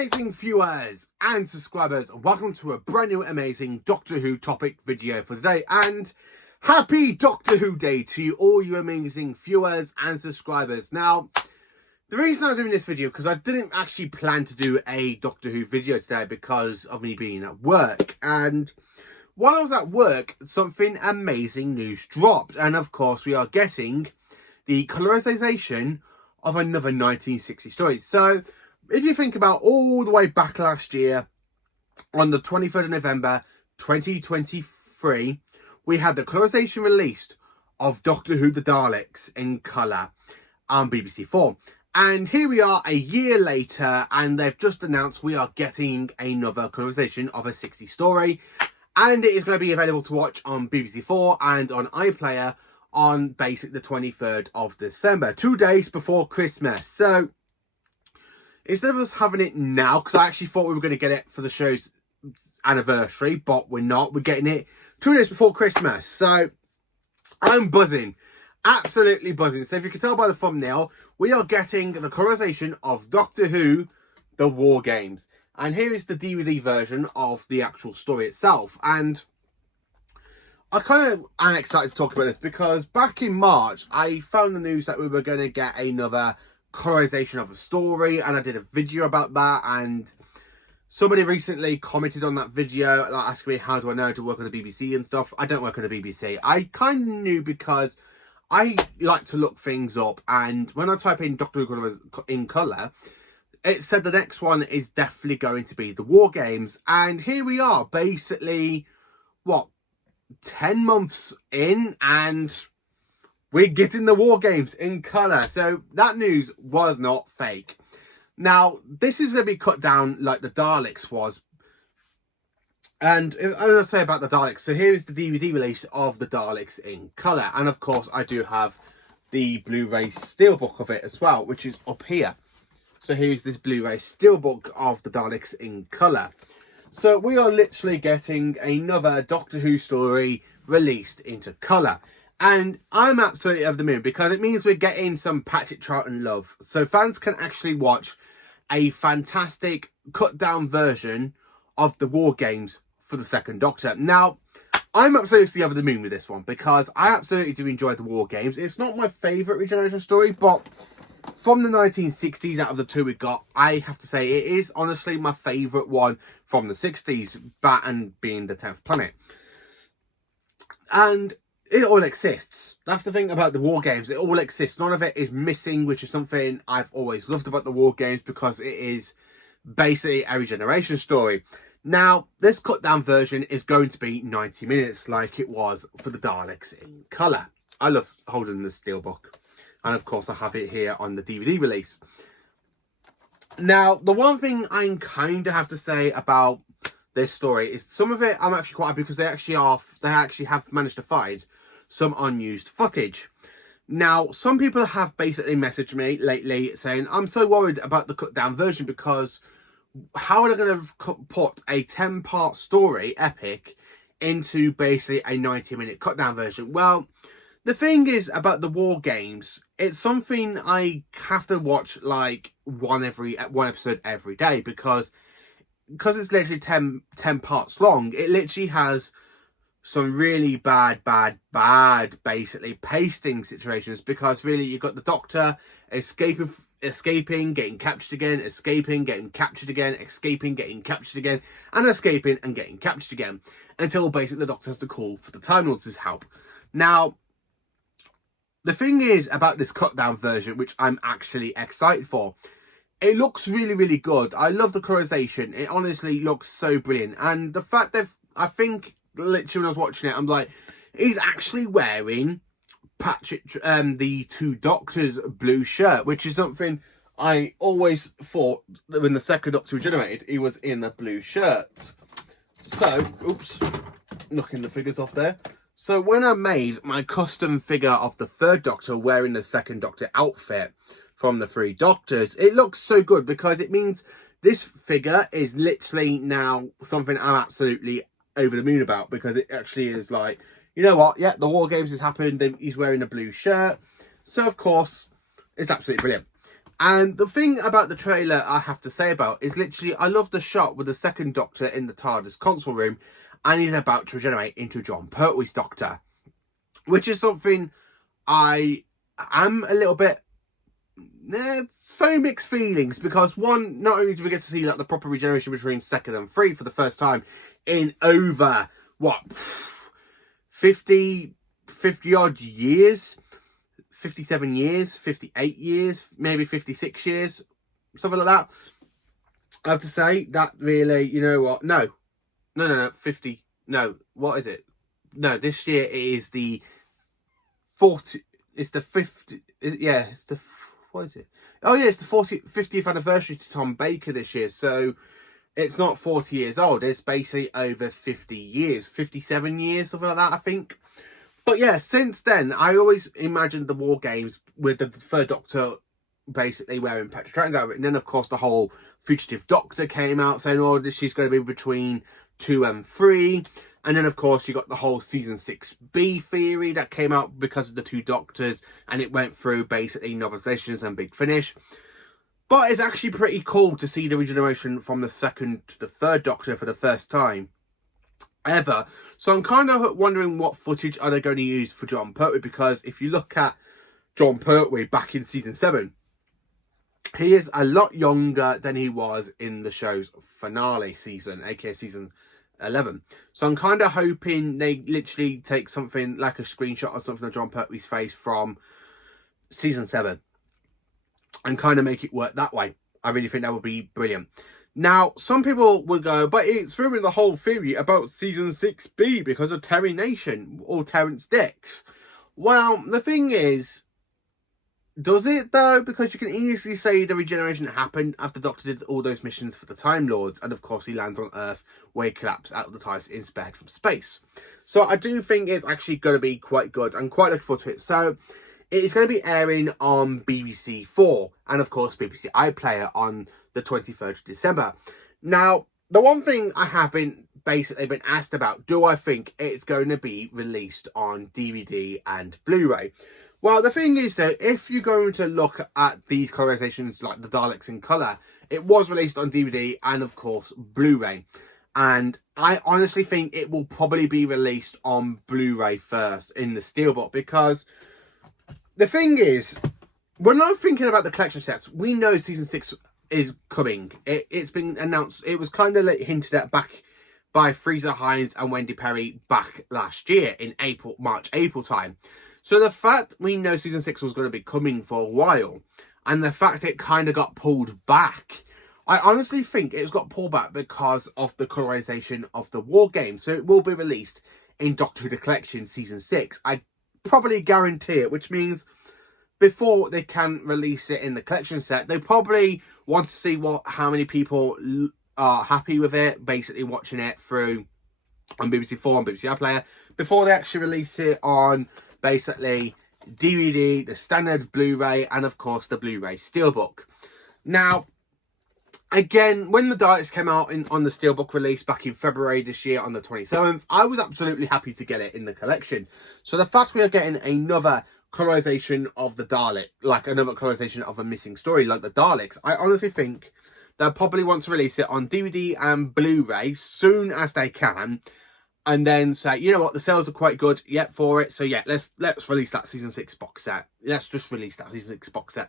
amazing viewers and subscribers, welcome to a brand new amazing Doctor Who topic video for today, and happy Doctor Who Day to you all, you amazing viewers and subscribers. Now, the reason I'm doing this video because I didn't actually plan to do a Doctor Who video today because of me being at work, and while I was at work, something amazing news dropped, and of course we are getting the colorization of another 1960 story. So if you think about all the way back last year, on the 23rd of November 2023, we had the colorization released of Doctor Who The Daleks in colour on BBC4. And here we are a year later, and they've just announced we are getting another colorization of a 60 story. And it is going to be available to watch on BBC4 and on iPlayer on basically the 23rd of December, 2 days before Christmas. So instead of us having it now, because I actually thought we were going to get it for the show's anniversary, but we're not. We're getting it 2 days before Christmas. So I'm buzzing. Absolutely buzzing. So if you can tell by the thumbnail, we are getting the colorization of Doctor Who, The War Games. And here is the DVD version of the actual story itself. And I kind of am excited to talk about this because back in March, I found the news that we were going to get another colorization of a story, and I did a video about that, and somebody recently commented on that video like asking me how do I know to work on the BBC and stuff. I don't work on the BBC. I kind of knew because I like to look things up, and when I type in Doctor Who in colour, it said the next one is definitely going to be The War Games. And here we are, basically, what, 10 months in, and we're getting The War Games in colour. So that news was not fake. Now, this is going to be cut down like the Daleks was. And I'm going to say about the Daleks. So here is the DVD release of the Daleks in colour. And of course, I do have the Blu-ray steelbook of it as well, which is up here. So here's this Blu-ray steelbook of the Daleks in colour. So we are literally getting another Doctor Who story released into colour. And I'm absolutely over the moon because it means we're getting some Patrick Troughton love. So fans can actually watch a fantastic cut down version of the War Games for the second Doctor. Now, I'm absolutely over the moon with this one because I absolutely do enjoy the War Games. It's not my favourite regeneration story, but from the 1960s, out of the two we got, I have to say it is honestly my favourite one from the 60s, Batten being the 10th planet. And it all exists. That's the thing about the War Games. It all exists. None of it is missing, which is something I've always loved about the War Games because it is basically a regeneration story. Now, this cut down version is going to be 90 minutes like it was for the Daleks in colour. I love holding the steelbook. And of course, I have it here on the DVD release. Now, the one thing I kind of have to say about this story is some of it I'm actually quite happy because they actually have managed to find some unused footage. Now, some people have basically messaged me lately saying, I'm so worried about the cut down version because how are they going to put a 10-part story epic into basically a 90-minute cut down version? Well, the thing is about the War Games, it's something I have to watch like one episode every day because it's literally 10 parts long. It literally has some really bad basically pasting situations because really you've got the Doctor escaping, getting captured again, escaping, getting captured again, escaping, getting captured again, and escaping and getting captured again until basically the Doctor has to call for the Time Lords' help. Now, the thing is about this cut down version, which I'm actually excited for, it looks really, really good. I love the colorization. It honestly looks so brilliant. And the fact that I think literally when I was watching it, I'm like, he's actually wearing Patrick, the two Doctors' blue shirt, which is something I always thought that when the second Doctor regenerated, he was in a blue shirt. So, oops, knocking the figures off there. So when I made my custom figure of the third Doctor wearing the second Doctor outfit from the three Doctors, it looks so good because it means this figure is literally now something I'm absolutely over the moon about because it actually is like, you know what, yeah, the War Games has happened, he's wearing a blue shirt. So of course, it's absolutely brilliant. And the thing about the trailer I have to say about is literally, I love the shot with the second Doctor in the TARDIS console room and he's about to regenerate into John Pertwee's Doctor, which is something I am a little bit, it's very mixed feelings, because one, not only do we get to see like the proper regeneration between second and three for the first time in over, what, 50 odd years, 57 years, 58 years, maybe 56 years, something like that. I have to say that really, you know what, no, 50, no, what is it? No, this year it is the 40, it's the 50, yeah, it's the, what is it? Oh yeah, it's the 50th anniversary to Tom Baker this year, so it's not 40 years old, it's basically over 50 years, 57 years, something like that, I think. But yeah, since then, I always imagined the War Games with the third Doctor basically wearing Petra outfit. And then, of course, the whole Fugitive Doctor came out saying, oh, she's going to be between 2 and 3. And then, of course, you got the whole Season 6B theory that came out because of the two Doctors. And it went through basically novelizations and Big Finish. But it's actually pretty cool to see the regeneration from the second to the third Doctor for the first time ever. So I'm kind of wondering what footage are they going to use for John Pertwee, because if you look at John Pertwee back in season 7, he is a lot younger than he was in the show's finale season, aka season 11. So I'm kind of hoping they literally take something like a screenshot or something of John Pertwee's face from season 7 and kind of make it work that way. I really think that would be brilliant. Now, some people will go, but it's ruining the whole theory about Season 6B because of Terry Nation or Terrence Dix. Well, the thing is, does it though? Because you can easily say the regeneration happened after Doctor did all those missions for the Time Lords, and of course he lands on Earth where he collapsed out of the TARDIS in Spared from Space. So I do think it's actually going to be quite good. I'm quite looking forward to it. So it's going to be airing on BBC 4 and of course BBC iPlayer on the 23rd of December. Now, the one thing I have been asked about, do I think it's going to be released on DVD and Blu-ray? Well, the thing is though, if you're going to look at these colorizations like the Daleks in colour, it was released on DVD and of course Blu-ray. And I honestly think it will probably be released on Blu-ray first in the Steelbook, because the thing is, when I'm thinking about the collection sets, we know Season 6 is coming. It's been announced. It was kind of like hinted at back by Freezer Hines and Wendy Perry back last year in March, April time. So the fact we know Season 6 was going to be coming for a while, and the fact it kind of got pulled back, I honestly think it's got pulled back because of the colorization of the War Games. So it will be released in Doctor Who The Collection Season 6. I probably guarantee it, which means before they can release it in the collection set, they probably want to see how many people are happy with it, basically watching it through on BBC 4 and BBC iPlayer, before they actually release it on basically DVD, the standard Blu-ray, and of course the Blu-ray Steelbook. Now, again, when the Daleks came out on the Steelbook release back in February this year on the 27th, I was absolutely happy to get it in the collection. So the fact we are getting another colorization of the Dalek, like another colorization of a missing story like the Daleks, I honestly think they'll probably want to release it on DVD and Blu-ray soon as they can, and then say, you know what, the sales are quite good yet for it, so yeah, let's release that Season 6 box set. Let's just release that Season 6 box set.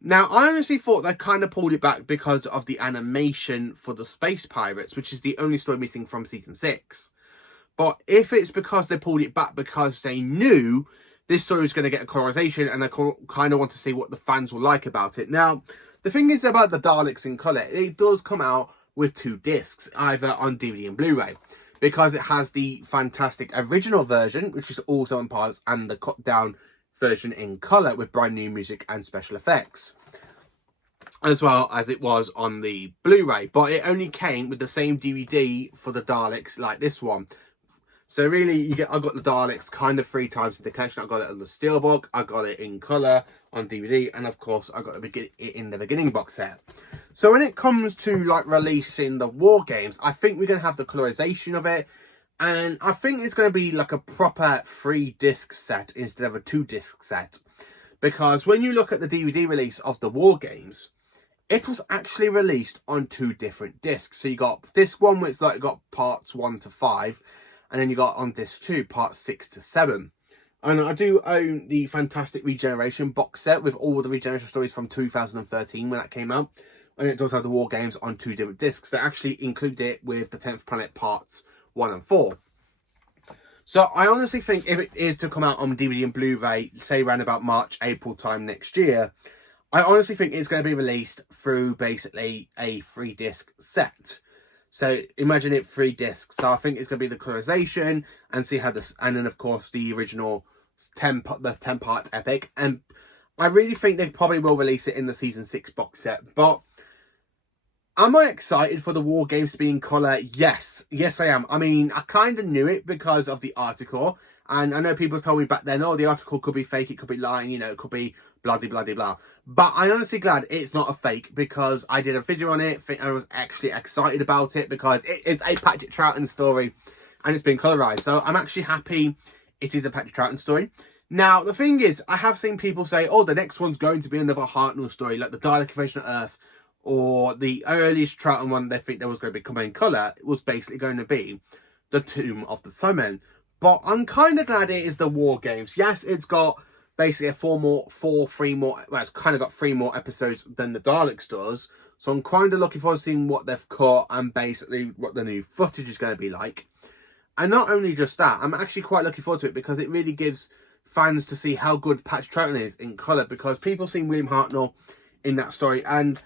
Now, I honestly thought they kind of pulled it back because of the animation for the Space Pirates, which is the only story missing from Season 6. But if it's because they pulled it back because they knew this story was going to get a colorization and they kind of want to see what the fans will like about it. Now, the thing is about the Daleks in colour, it does come out with 2 discs, either on DVD and Blu-ray, because it has the fantastic original version, which is also in parts, and the cut down version in colour with brand new music and special effects, as well as it was on the Blu-ray. But it only came with the same DVD for the Daleks like this one. So really, I got the Daleks kind of 3 times in the collection. I got it on the Steelbook, I got it in colour on DVD, and of course I got it in the beginning box set. So when it comes to like releasing the War Games, I think we're going to have the colorization of it, and I think it's going to be like a proper 3-disc set instead of a 2-disc set, Because when you look at the DVD release of the War Games, it was actually released on 2 different discs. So you got disc 1, which like got parts 1 to 5, and then you got on disc 2 parts 6 to 7. And I do own the Fantastic Regeneration box set with all the Regeneration stories from 2013 when that came out. And it does have the War Games on 2 different discs. They actually include it with the 10th Planet parts 1 and 4. So I honestly think if it is to come out on DVD and Blu-ray, say around about March, April time next year, I honestly think it's going to be released through basically a 3-disc set. So imagine it 3 discs. So I think it's going to be the colorization and see how this, and then of course the original 10 part epic. And I really think they probably will release it in the season 6 box set. But am I excited for the War Games to be in colour? Yes. Yes, I am. I mean, I kind of knew it because of the article. And I know people told me back then, oh, the article could be fake, it could be lying, you know, it could be blah, blah, blah, blah. But I'm honestly glad it's not a fake because I did a video on it. I was actually excited about it because it's a Patrick Troughton story and it's been colorized. So I'm actually happy it is a Patrick Troughton story. Now, the thing is, I have seen people say, oh, the next one's going to be another Hartnell story, like the Dalek Invasion of Earth, or the earliest Troughton one they think there was going to be coming in colour. It was basically going to be the Tomb of the Cybermen. But I'm kind of glad it is the War Games. Yes, it's got basically well, it's kind of got 3 more episodes than the Daleks does. So I'm kind of looking forward to seeing what they've cut and basically what the new footage is going to be like. And not only just that, I'm actually quite looking forward to it because it really gives fans to see how good Patrick Troughton is in colour, because people seen William Hartnell in that story, and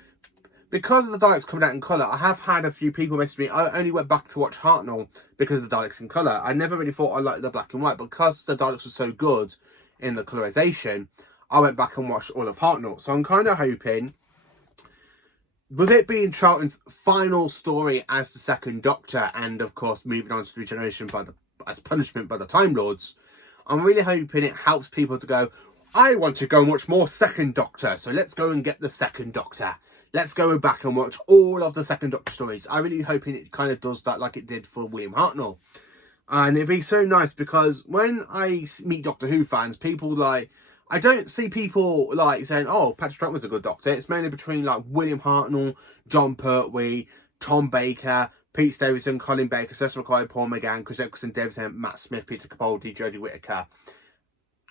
because of the Daleks coming out in colour, I have had a few people message me. I only went back to watch Hartnell because of the Daleks in colour. I never really thought I liked the black and white, but because the Daleks were so good in the colorization, I went back and watched all of Hartnell. So I'm kind of hoping, with it being Troughton's final story as the Second Doctor, and of course moving on to regeneration as punishment by the Time Lords, I'm really hoping it helps people to go, I want to go and watch more Second Doctor, so let's go and get the Second Doctor. Let's go back and watch all of the Second Doctor stories. I'm really hoping it kind of does that like it did for William Hartnell. And it'd be so nice because when I meet Doctor Who fans, people like, I don't see people like saying, oh, Patrick Troughton was a good Doctor. It's mainly between like William Hartnell, John Pertwee, Tom Baker, Pete Davidson, Colin Baker, Cecil McCoy, Paul McGann, Chris Eccleston, David Tennant, Matt Smith, Peter Capaldi, Jodie Whittaker.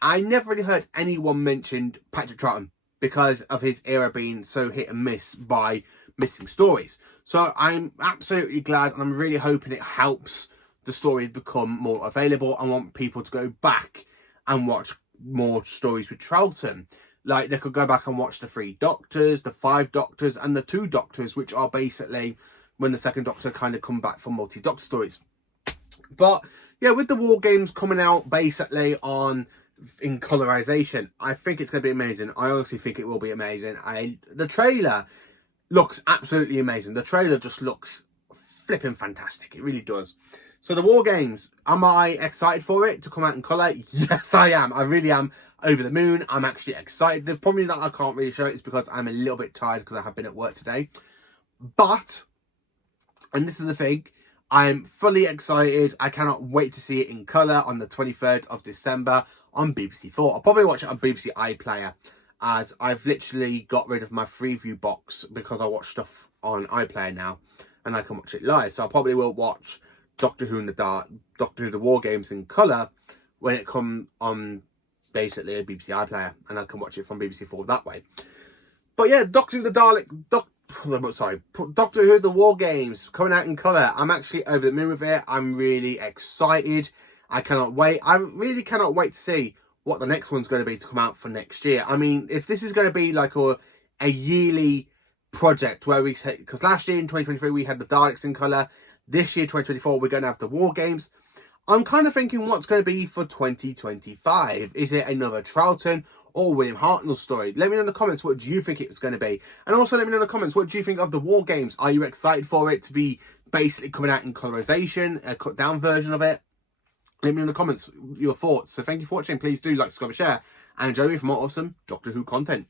I never really heard anyone mention Patrick Troughton because of his era being so hit and miss by missing stories. So I'm absolutely glad, and I'm really hoping it helps the story become more available. I want people to go back and watch more stories with Troughton. Like, they could go back and watch the 3 Doctors, the 5 Doctors, and the 2 Doctors, which are basically when the Second Doctor kind of come back from multi-Doctor stories. But yeah, with the War Games coming out basically in colorization, I think it's going to be amazing. I honestly think it will be amazing. The trailer looks absolutely amazing. The trailer just looks flipping fantastic. It really does. So the War Games, am I excited for it to come out in colour? Yes, I am. I really am over the moon. I'm actually excited. The problem that I can't really show it is because I'm a little bit tired because I have been at work today. But, and this is the thing, I'm fully excited. I cannot wait to see it in colour on the 23rd of December on BBC 4. I'll probably watch it on BBC iPlayer, as I've literally got rid of my Freeview box because I watch stuff on iPlayer now and I can watch it live. So I probably will watch Doctor Who the War Games in colour when it comes on basically a BBC iPlayer, and I can watch it from BBC 4 that way. But yeah, Doctor Who the War Games coming out in colour. I'm actually over the moon with it. I'm really excited. I cannot wait. I really cannot wait to see what the next one's going to be to come out for next year. I mean, if this is going to be like a yearly project where we say, because last year in 2023 we had the Daleks in colour. This year, 2024, we're going to have the War Games. I'm kind of thinking what's going to be for 2025. Is it another Troughton or William Hartnell story? Let me know in the comments, what do you think it's going to be? And also let me know in the comments, what do you think of the War Games? Are you excited for it to be basically coming out in colorization, a cut down version of it? Let me know in the comments your thoughts. So thank you for watching. Please do like, subscribe, share, and join me for more awesome Doctor Who content.